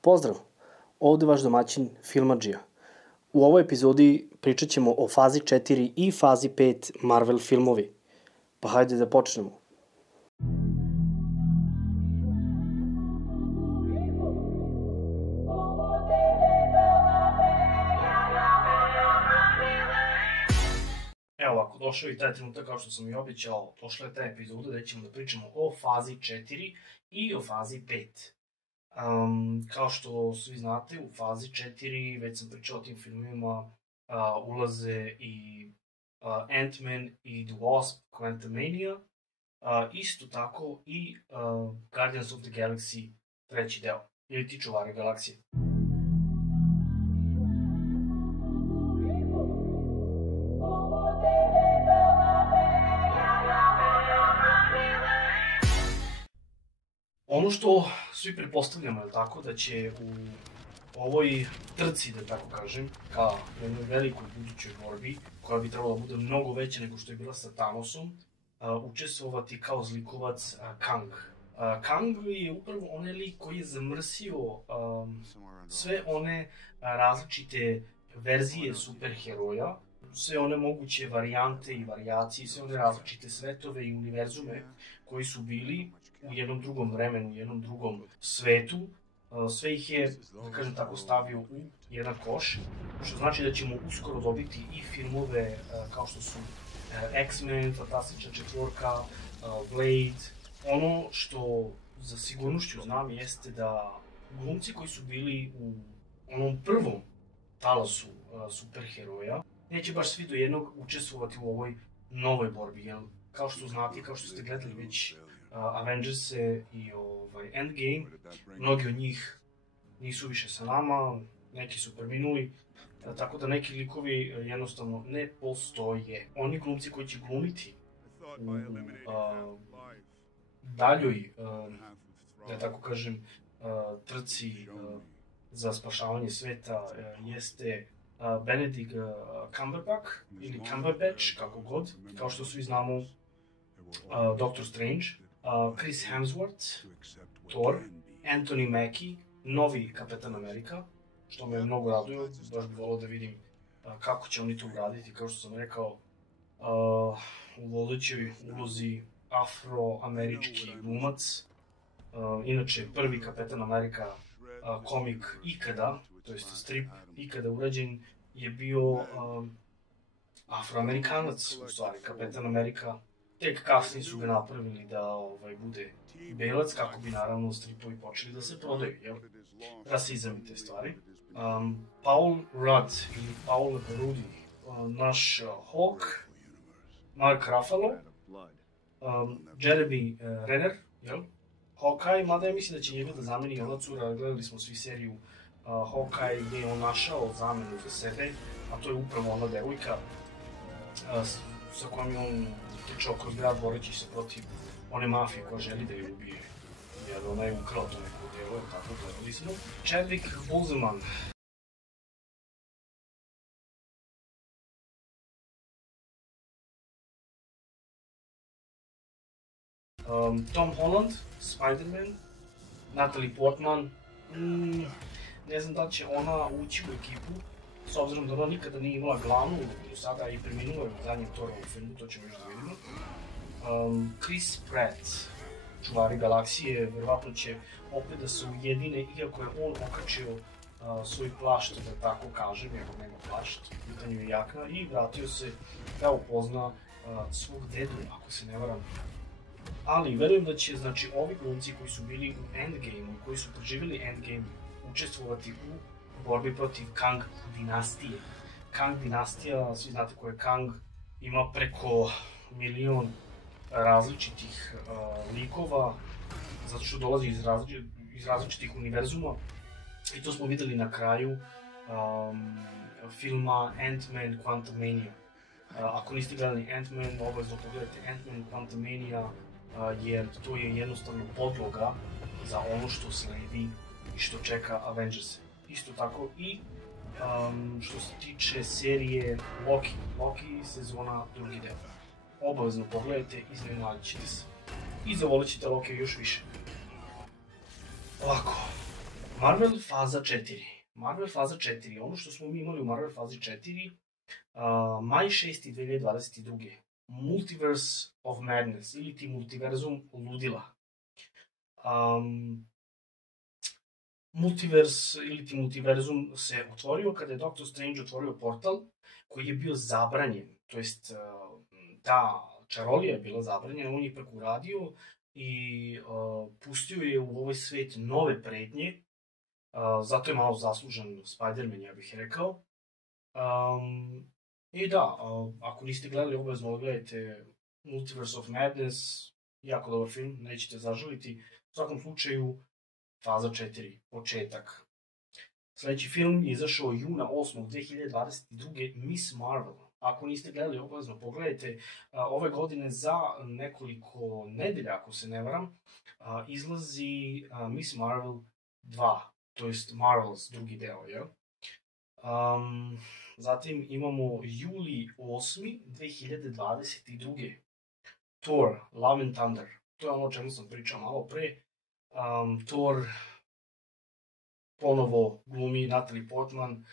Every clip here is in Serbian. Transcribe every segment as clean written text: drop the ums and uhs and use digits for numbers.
Pozdrav! Ovde vaš domaćin Filmadžija. U ovoj epizodi pričat ćemo o fazi 4 i fazi 5 Marvel filmovi. Pa hajde da počnemo. Evo ovako, došao je taj trenutak, kao što sam i običao, došla je ta epizoda gde ćemo da pričamo o fazi 4 i o fazi 5. Kao što svi znate, u fazi 4, već sam pričao o tim filmima, ulaze i Ant-Man i The Wasp, Quantumania, isto tako i Guardians of the Galaxy treći deo, ili ti čuvari galaksije. Ono što svi pretpostavljamo je tako da će u ovoj trci, da tako kažem, ka jednoj velikoj budućoj borbi, koja bi trebala da bude mnogo veća nego što je bila sa Thanosom, učestvovati kao zlikovac Kang. Kang je upravo onaj lik koji je zamrsio sve one različite verzije superheroja, sve one moguće varijante i varijacije, sve one različite svetove i univerzume koji su bili u jednom drugom vremenu, u jednom drugom svetu. Sve ih je, da kažem tako, stavio u jedan koš, što znači da ćemo uskoro dobiti i filmove kao što su X-Men, Fantastična četvorka, Blade. Ono što za sigurnošću znam jeste da glumci koji su bili u onom prvom talasu superheroja neće baš svi do jednog učestvovati u ovoj novoj borbi, jer kao što znate, kao što ste gledali već Avengers-e i Endgame, mnogi od njih nisu više sa nama, neki su preminuli, tako da neki likovi jednostavno ne postoje. Oni glumci koji će glumiti u daljoj, da tako kažem, trci za spašavanje sveta jeste Benedict Cumberbatch ili Cumberbatch, kako god, kao što svi znamo, Doctor Strange, Chris Hemsworth, Thor, Anthony Mackie, novi Kapetan Amerika, što me mnogo raduje, baš bih volao da vidim kako će oni to uraditi, kao što sam rekao, u vodećoj ulozi afroamerički glumac, inače prvi Kapetan Amerika komik ikada, to jest strip ikada urađen, je bio afroamerikanac, u stvari, Kapetan Amerika. Tek kasnije su ga napravili da bude belac, kako bi naravno stripovi počeli da se prodaju, jel? Rasizam i te stvari. Paul Rudd ili Paul Rudd, naš Hawk, Mark Ruffalo, Jeremy Renner, jel? Hawkeye, mada ja mislim da će njega da zameni ona cura, gledali smo svi seriju Hawkeye gdje je on našao zamenu za sebe, a to je upravo ona devojka sa kojom je on trčao kroz grad boreći se protiv one mafije koja želi da je ubije, jer ona je ukrala to neko delo, tako gledali smo. Chadwick Boseman. Tom Holland, Spider-Man, Natalie Portman, ne znam da će ona ući u ekipu, s obzirom da ona nikada nije imala glavnu do sada i preminula je u zadnjem Thorovom filmu, to ćemo još da vidimo. Chris Pratt, čuvari galaksije, verovatno će opet da se ujedine, iako je on okačio svoj plašt, da tako kažem, iako nema plašt, u pitanju je jakna, i vratio se da upozna svog dedu, ako se ne varam. Ali verujem da će, znači, ovi glumci koji su bili u Endgame, koji su preživjeli Endgame, učestvovati u borbi protiv Kang dinastije. Kang dinastija, svi znate ko je Kang, ima preko 1.000.000 različitih likova, zato što dolazi iz različitih univerzuma. I to smo videli na kraju filma Ant-Man Quantumania. Ako niste gledali Ant-Man, obavezno pogledajte Ant-Man Quantumania, jer to je jednostavno podloga za ono što sledi i što čeka Avengers. Isto tako i što se tiče serije Loki sezona drugi deo. Obavezno pogledajte, iznenadit ćete se. I zavolit ćete Loki još više. Ovako, Marvel faza 4. Marvel faza 4. Ono što smo mi imali u Marvel fazi 4, maj 6. 2022. Multiverse of Madness, ili ti multiverzum ludila. Multiverse ili ti multiverzum se otvorio kada je Doctor Strange otvorio portal koji je bio zabranjen, to jest ta čarolija je bila zabranjena, on je ipak uradio i pustio je u ovaj svet nove pretnje, zato je malo zaslužan Spider-Man, ja bih rekao. I da, ako niste gledali, obavezno odgledajte Multiverse of Madness, jako dobar film, nećete zažaliti. U svakom slučaju, faza 4, početak. Sledeći film je izašao juna 8. 2022. Miss Marvel. Ako niste gledali, obavezno pogledajte. Ove godine za nekoliko nedelja, ako se ne varam, izlazi Miss Marvel 2, to jest Marvels drugi deo, jel? Zatim imamo juli 8. 2022. Thor, Love and Thunder. To je ono o čemu sam pričao malo pre. Thor ponovo glumi Natalie Portman,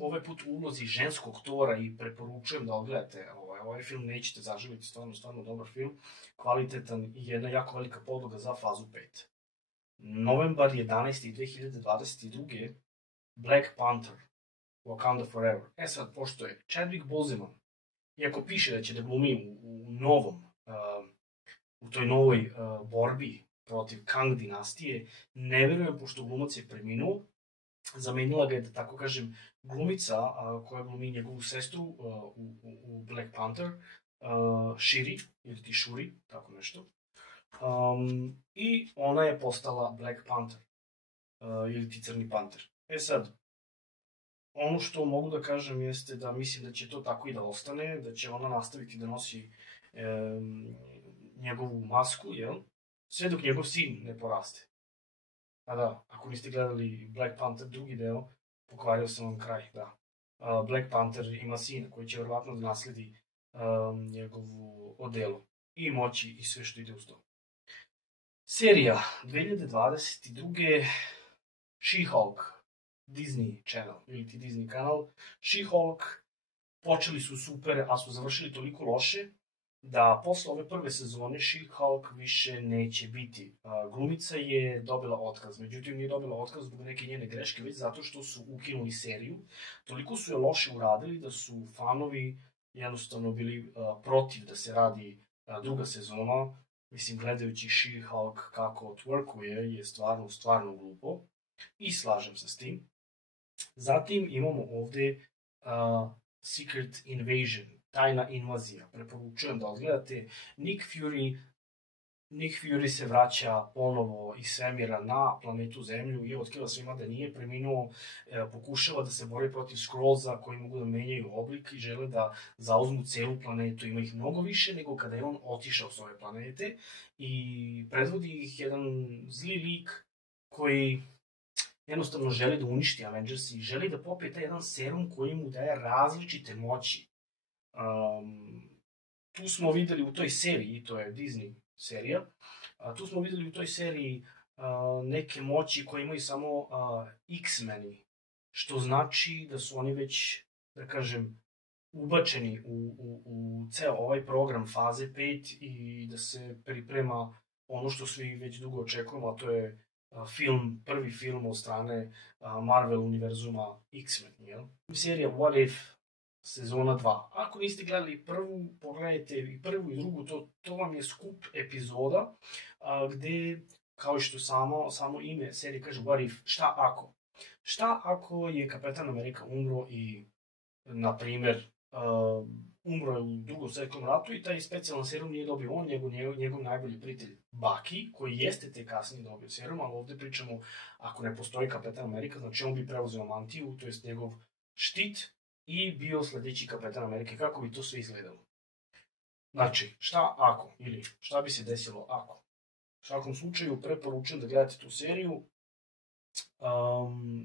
ovaj put u ulozi ženskog Thora i preporučujem da odgledate ovaj film, nećete zaživjeti, stvarno dobar film, kvalitetan i jedna jako velika podloga za fazu 5. Novembar 11. 2022. Black Panther, Wakanda Forever. Sad, pošto je Chadwick Boseman, iako piše da će da glumi u toj novoj borbi protiv Kang dinastije, ne verujem, pošto glumac je preminuo. Zamenila ga je, da tako kažem, glumica koja glumi njegovu sestru u Black Panther, Shuri, ili ti Shuri, tako nešto. I ona je postala Black Panther, ili ti Crni Panter. Sad, ono što mogu da kažem jeste da mislim da će to tako i da ostane, da će ona nastaviti da nosi njegovu masku, jel? Sve dok njegov sin ne poraste. A da, ako niste gledali Black Panther drugi deo, pokvario sam vam kraj, da. Black Panther ima sina koji će verovatno da nasledi njegovu odelu i moći i sve što ide uz to. Serija 2022. She-Hulk, Disney Channel, ili ti Disney kanal. She-Hulk počeli su super, a su završili toliko loše da posle ove prve sezone She-Hulk više neće biti. Glumica je dobila otkaz, međutim nije dobila otkaz zbog neke njene greške, već zato što su ukinuli seriju. Toliko su je loše uradili da su fanovi jednostavno bili protiv da se radi druga sezona. Mislim, gledajući She-Hulk kako twerkuje je stvarno glupo i slažem se s tim. Zatim imamo ovde Secret Invasion, tajna invazija. Preporučujem da odgledate. Nick Fury se vraća ponovo iz svemira na planetu Zemlju i otkriva svima da nije preminuo, pokušava da se bori protiv Skrullsa koji mogu da menjaju oblik i žele da zauzmu celu planetu. Ima ih mnogo više nego kada je on otišao s ove planete i predvodi ih jedan zli lik koji jednostavno želi da uništi Avengers i želi da popije taj jedan serum koji mu daje različite moći. Tu smo videli u toj seriji, to je Disney serija, tu smo videli u toj seriji neke moći koje imaju samo X-meni, što znači da su oni već, da kažem, ubačeni u ceo ovaj program faze 5 i da se priprema ono što svi već dugo očekujemo, a to je prvi film od strane Marvel univerzuma X-Men, jel? Serija What If, sezona 2. Ako niste gledali prvu, pogledajte i prvu i drugu, to vam je skup epizoda gde, kao što samo ime serije kaže What If, šta ako? Šta ako je Kapetan Amerika umro i, na primer, umro je u Drugom svetskom ratu i taj specijalan serum nije dobio on, nego njegov najbolji prijatelj Bucky, koji jeste te kasnije dobio serum, ali ovde pričamo, ako ne postoji Kapetan Amerika, znači on bi preuzeo mantiju, to jest njegov štit, i bio sledeći Kapetan Amerike. Kako bi to sve izgledalo? Znači, šta ako, ili šta bi se desilo ako? U svakom slučaju, preporučujem da gledate tu seriju.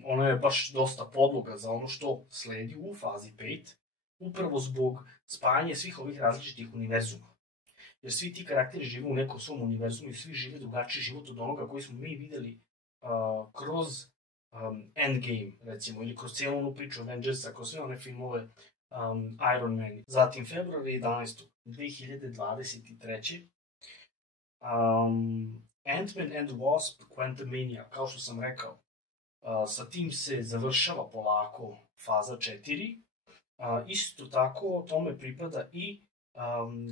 Ona je baš dosta podloga za ono što sledi u fazi 5, upravo zbog spajanja svih ovih različitih univerzuma. Jer svi ti karakteri žive u nekom svom univerzumu i svi žive drugačiji život od onoga koji smo mi videli kroz Endgame, recimo, ili kroz cijelu onu priču Avengersa, kroz sve one filmove Iron Man. Zatim, februara 11. 2023. Ant-Man and the Wasp Quantumania, kao što sam rekao, sa tim se završava polako faza 4. Isto tako, tome pripada i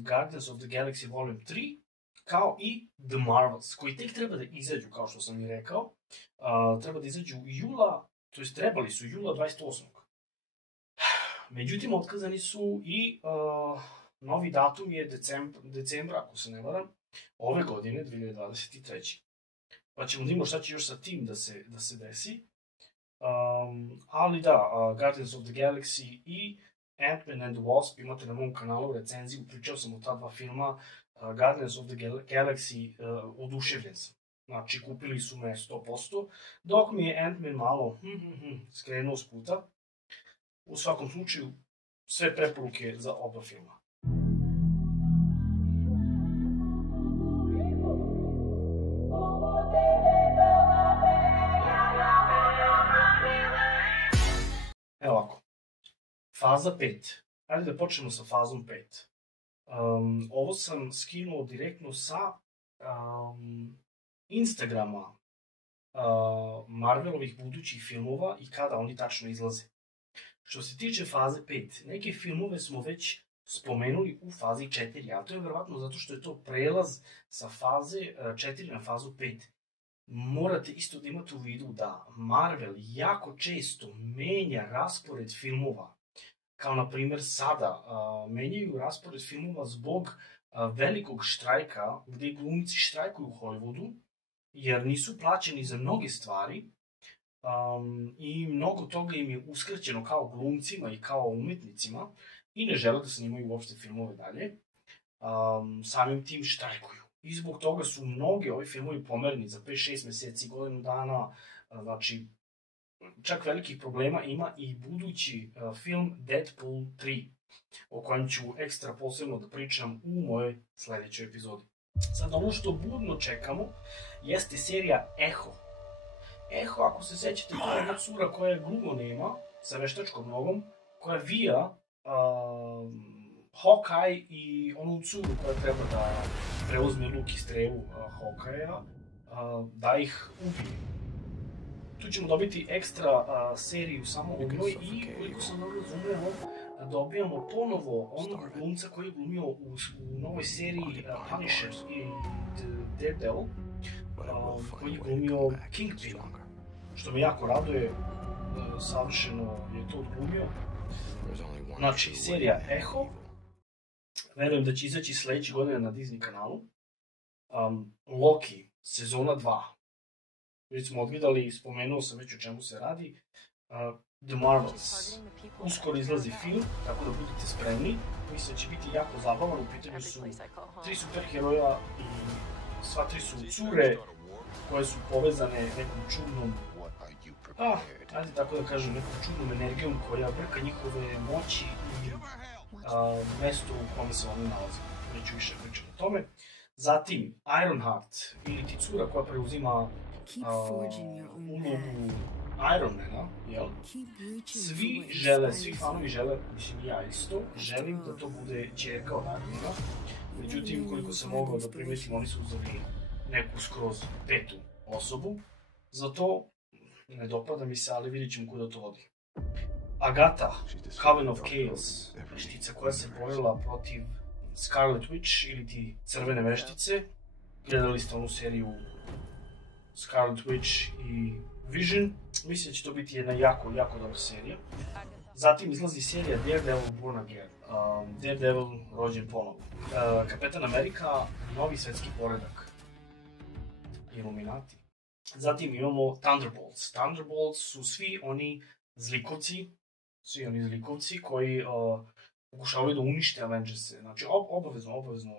Guardians of the Galaxy Volume 3, kao i The Marvels, koji tek treba da izađu, kao što sam i rekao. Treba da izađu jula, to jest trebali su jula 28. Međutim, otkazani su i novi datum je decembra, ako se ne varam, ove godine, 2023. Pa ćemo da imamo šta će još sa tim da se desi. Ali da, Guardians of the Galaxy i Ant-Man and the Wasp imate na mom kanalu recenziju, pričao sam o ta dva filma. Guardians of the Galaxy, oduševljen sam. Znači, kupili su me 100%, dok mi je Ant-Man malo skrenuo s puta. U svakom slučaju, sve preporuke za oba filma. Evo ovako. Faza 5. Ajde da počnemo sa fazom 5. Ovo sam skinuo direktno sa Instagrama Marvelovih budućih filmova i kada oni tačno izlaze. Što se tiče faze 5, neke filmove smo već spomenuli u fazi 4, a to je verovatno zato što je to prelaz sa faze 4 na fazu 5. Morate isto da imate u vidu da Marvel jako često menja raspored filmova. Kao na primjer sada menjaju raspored filmova zbog velikog štrajka gde glumci štrajkuju u Hollywoodu jer nisu plaćeni za mnoge stvari i mnogo toga im je uskraćeno kao glumcima i kao umetnicima i ne žele da snimaju uopšte filmove dalje. Samim tim štrajkuju. I zbog toga su mnogi ovi filmovi pomereni za 5-6 meseci, godinu dana, znači čak velikih problema ima i budući film Deadpool 3, o kojem ću ekstra posebno da pričam u mojoj sledećoj epizodi. Sad, ono što budno čekamo jeste serija Echo. Echo, ako se sećate, to je jedna cura koja je glumonema, sa veštačkom nogom, koja vija Hawkeye i onu curu koja treba da preuzme luk i strevu Hawkeya, da ih ubije. Tu ćemo dobiti ekstra seriju samo o njoj i, koliko sam dobro razumeo, dobijamo ponovo onog glumca koji je glumio u novoj seriji Punisher i Daredevil, koji je glumio Kingpina, što me jako raduje, savršeno je to odglumio. Znači, serija Echo, verujem da će izaći sledeće godine na Disney kanalu. Loki, sezona 2. Već smo odgledali, spomenuo sam već o čemu se radi. The Marvels. Uskoro izlazi film, tako da budete spremni. Mislim da će biti jako zabavan, u pitanju su 3 superheroja i sva 3 su cure koje su povezane nekom čudnom, ajde tako da kažem, nekom čudnom energijom koja brka njihove moći i mesto u kome se oni nalaze. Neću više pričati o tome. Zatim, Ironheart, ili ti cura koja preuzima ulogu Ironmana, jel? Svi žele, svi fanovi žele, mislim i ja isto, želim da to bude ćerka od Ironmana. Međutim, koliko sam mogao da primetim, oni su uzeli neku skroz petu osobu. Zato ne dopada mi se, ali vidjet ćemo kuda to vodi. Agatha, Coven of Chaos, veštica koja se borila protiv Scarlet Witch ili ti crvene veštice. Gledali ste onu seriju Scarlet Witch i Vision. Mislim da će to biti jedna jako dobra serija. Zatim izlazi serija Daredevil Born Again. Daredevil rođen ponovo. Kapetan Amerika, novi svetski poredak. Illuminati. Zatim imamo Thunderbolts. Thunderbolts su svi oni zlikovci koji pokušavaju da unište Avengerse. Znači, obavezno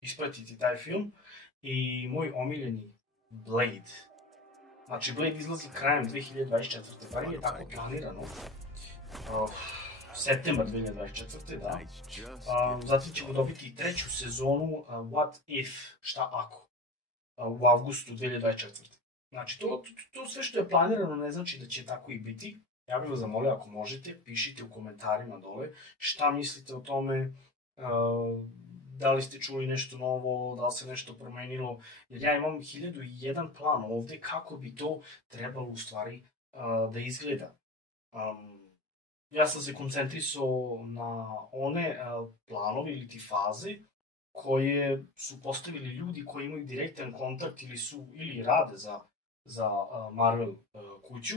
ispratiti taj film. I moj omiljeni Blade. Znači, Blade izlazi krajem 2024. Bar je tako planirano. Septembar 2024. da. Zatim ćemo dobiti treću sezonu What If, šta ako, u avgustu 2024. Znači, to sve što je planirano ne znači da će tako i biti. Ja bih vas zamolio, ako možete, pišite u komentarima dole šta mislite o tome, da li ste čuli nešto novo, da li se nešto promenilo, jer ja imam 1001 plan ovde kako bi to trebalo u stvari da izgleda. Ja sam se koncentrisao na one planove ili ti faze koje su postavili ljudi koji imaju direktan kontakt ili rade za Marvel kuću.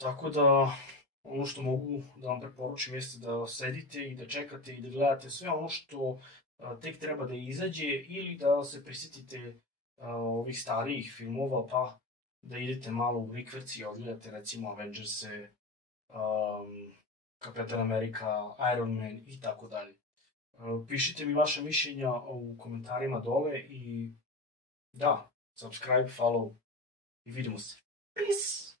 Tako da, ono što mogu da vam preporučim jeste da sedite i da čekate i da gledate sve ono što tek treba da izađe ili da se prisjetite ovih starijih filmova pa da idete malo u rikverci i odgledate recimo Avengers-e, Kapetan Amerika, Iron Man i tako dalje. Pišite mi vaše mišljenja u komentarima dole i da, subscribe, follow i vidimo se. Peace!